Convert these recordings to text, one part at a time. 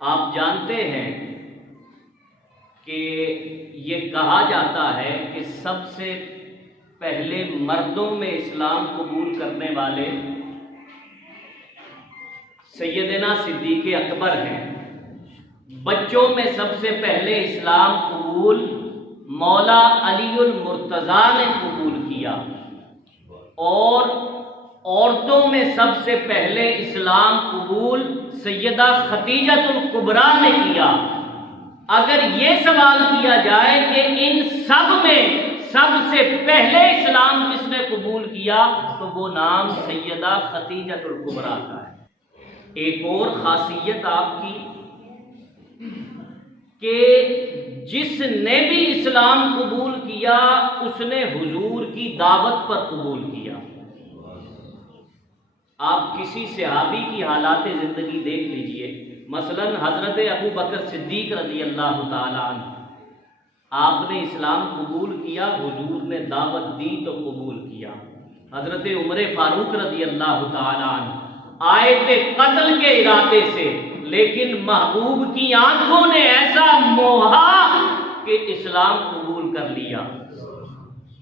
آپ جانتے ہیں کہ یہ کہا جاتا ہے کہ سب سے پہلے مردوں میں اسلام قبول کرنے والے سیدنا صدیق اکبر ہیں۔ بچوں میں سب سے پہلے اسلام قبول مولا علی المرتضیٰ نے قبول کیا، اور عورتوں میں سب سے پہلے اسلام قبول سیدہ خدیجہ الکبریٰ نے کیا۔ اگر یہ سوال کیا جائے کہ ان سب میں سب سے پہلے اسلام کس نے قبول کیا، تو وہ نام سیدہ خدیجہ الکبریٰ کا ہے۔ ایک اور خاصیت آپ کی کہ جس نے بھی اسلام قبول کیا اس نے حضور کی دعوت پر قبول کیا۔ آپ کسی صحابی کی حالات زندگی دیکھ لیجئے، مثلا حضرت ابو بکر صدیق رضی اللہ تعالیٰ عنہ، آپ نے اسلام قبول کیا، حضور نے دعوت دی تو قبول کیا۔ حضرت عمر فاروق رضی اللہ تعالیٰ عنہ آئے تھے قتل کے ارادے سے، لیکن محبوب کی آنکھوں نے ایسا موہا کہ اسلام قبول کر لیا۔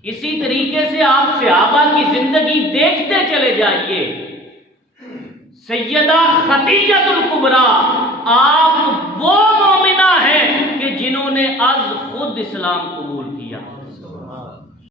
اسی طریقے سے آپ صحابہ کی زندگی دیکھتے چلے جائیے۔ سیدہ خدیجہ الکبریٰ آپ وہ مومنہ ہیں کہ جنہوں نے از خود اسلام